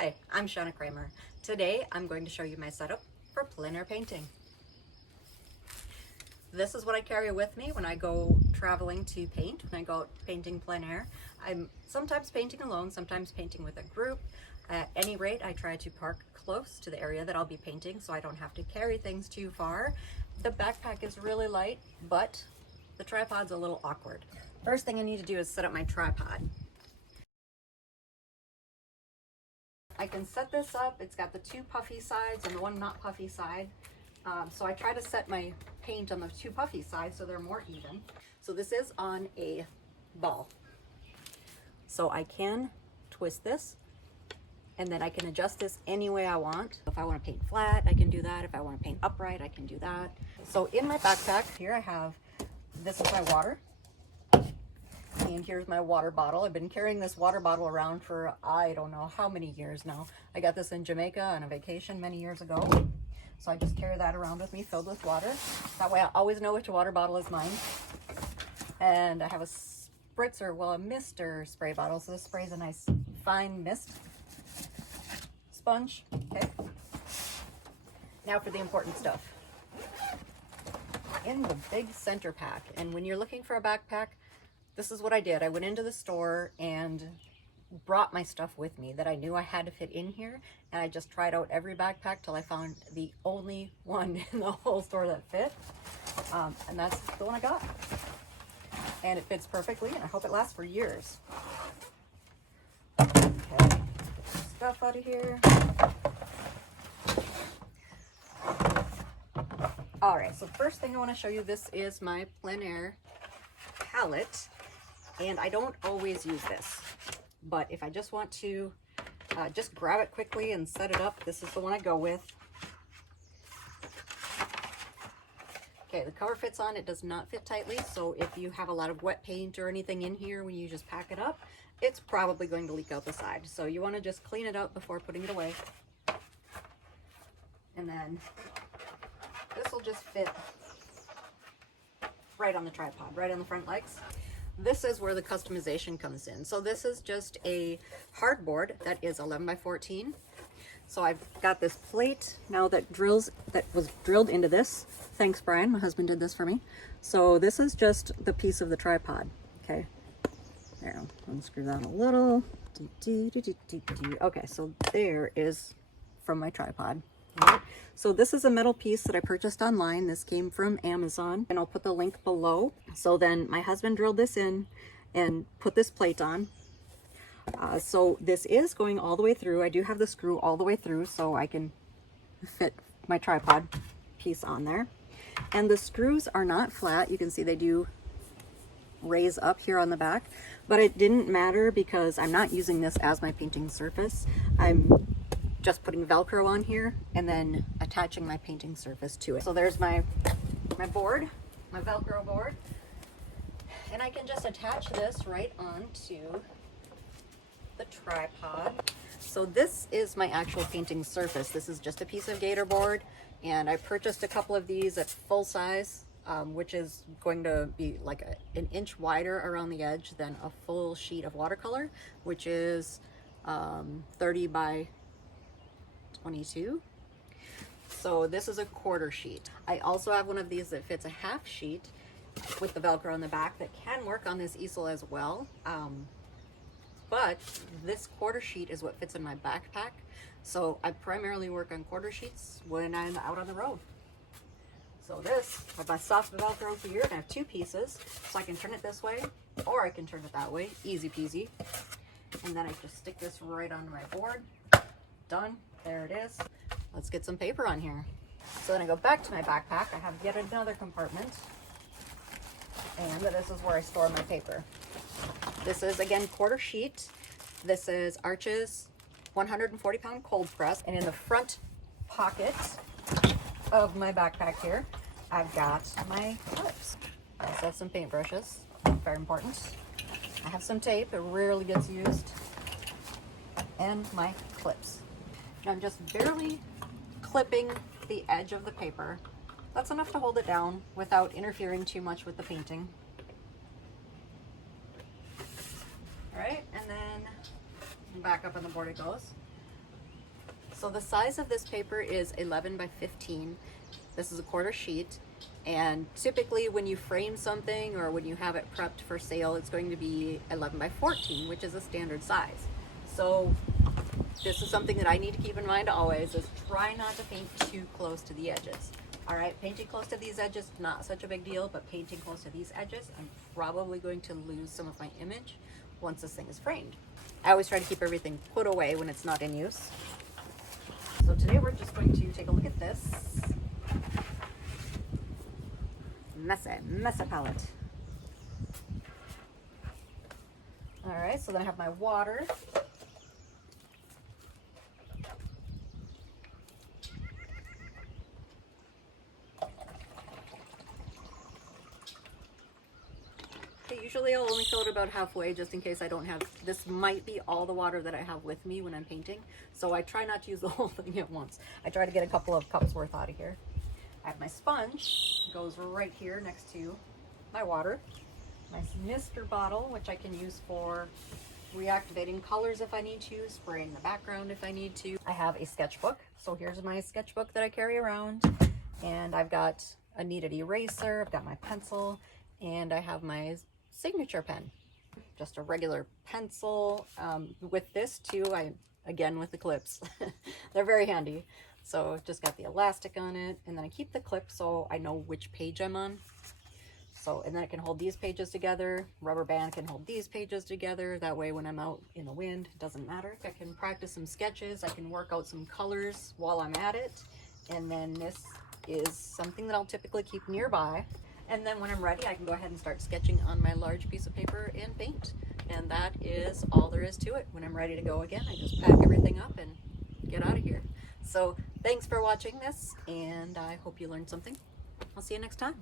Hi, I'm Shanna Cramer. Today I'm going to show you my setup for plein air painting. This is what I carry with me when I go traveling to paint, when I go out painting plein air. I'm sometimes painting alone, sometimes painting with a group. At any rate, I try to park close to the area that I'll be painting so I don't have to carry things too far. The backpack is really light, but the tripod's a little awkward. First thing I need to do is set up my tripod. I can set this up. It's got the two puffy sides and the one not puffy side. So I try to set my paint on the two puffy sides so they're more even. So this is on a ball. So I can twist this and then I can adjust this any way I want. If I want to paint flat, I can do that. If I want to paint upright, I can do that. So in my backpack here I have, this is my water. And here's my water bottle. I've been carrying this water bottle around for I don't know how many years now. I got this in Jamaica on a vacation many years ago. So I just carry that around with me filled with water. That way I always know which water bottle is mine. And I have a spritzer, well, a mister spray bottle. So this sprays a nice fine mist sponge. Okay. Now for the important stuff. In the big center pack, and when you're looking for a backpack, this is what I did. I went into the store and brought my stuff with me that I knew I had to fit in here, and I just tried out every backpack till I found the only one in the whole store that fit, and that's the one I got. And it fits perfectly, and I hope it lasts for years. Okay, get the stuff out of here. All right, so first thing I want to show you, this is my plein air palette. And I don't always use this, but if I just want to just grab it quickly and set it up, this is the one I go with. Okay, the cover fits on. It does not fit tightly, so if you have a lot of wet paint or anything in here when you just pack it up, it's probably going to leak out the side. So you want to just clean it up before putting it away. And then this will just fit right on the tripod, right on the front legs. This is where the customization comes in. So this is just a hardboard that is 11 by 14. So I've got this plate now that was drilled into this. Thanks, Brian. My husband did this for me. So this is just the piece of the tripod. Okay. There, unscrew that a little. Okay, so there is from my tripod. Right. So this is a metal piece that I purchased online. This came from Amazon, and I'll put the link below. So then my husband drilled this in and put this plate on. So this is going all the way through. I do have the screw all the way through so I can fit my tripod piece on there. And the screws are not flat. You can see they do raise up here on the back, but it didn't matter because I'm not using this as my painting surface. I'm just putting Velcro on here and then attaching my painting surface to it. So there's my board, my Velcro board, and I can just attach this right onto the tripod. So this is my actual painting surface. This is just a piece of gator board, and I purchased a couple of these at full size, which is going to be like an inch wider around the edge than a full sheet of watercolor, which is 30 by 22. So this is a quarter sheet. I also have one of these that fits a half sheet with the Velcro on the back that can work on this easel as well. But this quarter sheet is what fits in my backpack. So I primarily work on quarter sheets when I'm out on the road. So this, I have my soft Velcro here, and I have two pieces. So I can turn it this way or I can turn it that way. Easy peasy. And then I just stick this right onto my board. Done. There it is. Let's get some paper on here. So then I go back to my backpack. I have yet another compartment, and this is where I store my paper. This is, again, quarter sheet. This is Arches 140-pound cold press, and in the front pocket of my backpack here, I've got my clips. I also have some paintbrushes, very important. I have some tape, it rarely gets used, and my clips. I'm just barely clipping the edge of the paper. That's enough to hold it down without interfering too much with the painting. All right, and then back up on the board it goes. So the size of this paper is 11 by 15. This is a quarter sheet. And typically when you frame something or when you have it prepped for sale, it's going to be 11 by 14, which is a standard size. So this is something that I need to keep in mind always, is try not to paint too close to the edges. All right, painting close to these edges, not such a big deal, but painting close to these edges, I'm probably going to lose some of my image once this thing is framed. I always try to keep everything put away when it's not in use. So today we're just going to take a look at this messy palette. All right, so then I have my water. Okay, usually I'll only fill it about halfway just in case I don't have, this might be all the water that I have with me when I'm painting. So I try not to use the whole thing at once. I try to get a couple of cups worth out of here. I have my sponge, it goes right here next to my water. My mister bottle, which I can use for reactivating colors if I need to, spraying the background if I need to. I have a sketchbook. So here's my sketchbook that I carry around. And I've got a kneaded eraser, I've got my pencil, and I have my signature pen. Just a regular pencil. With this too, again with the clips. They're very handy. So I've just got the elastic on it, and then I keep the clip so I know which page I'm on. So, and then it can hold these pages together. Rubber band can hold these pages together. That way when I'm out in the wind, it doesn't matter. I can practice some sketches. I can work out some colors while I'm at it. And then this is something that I'll typically keep nearby. And then when I'm ready, I can go ahead and start sketching on my large piece of paper and paint. And that is all there is to it. When I'm ready to go again, I just pack everything up and get out of here. So thanks for watching this, and I hope you learned something. I'll see you next time.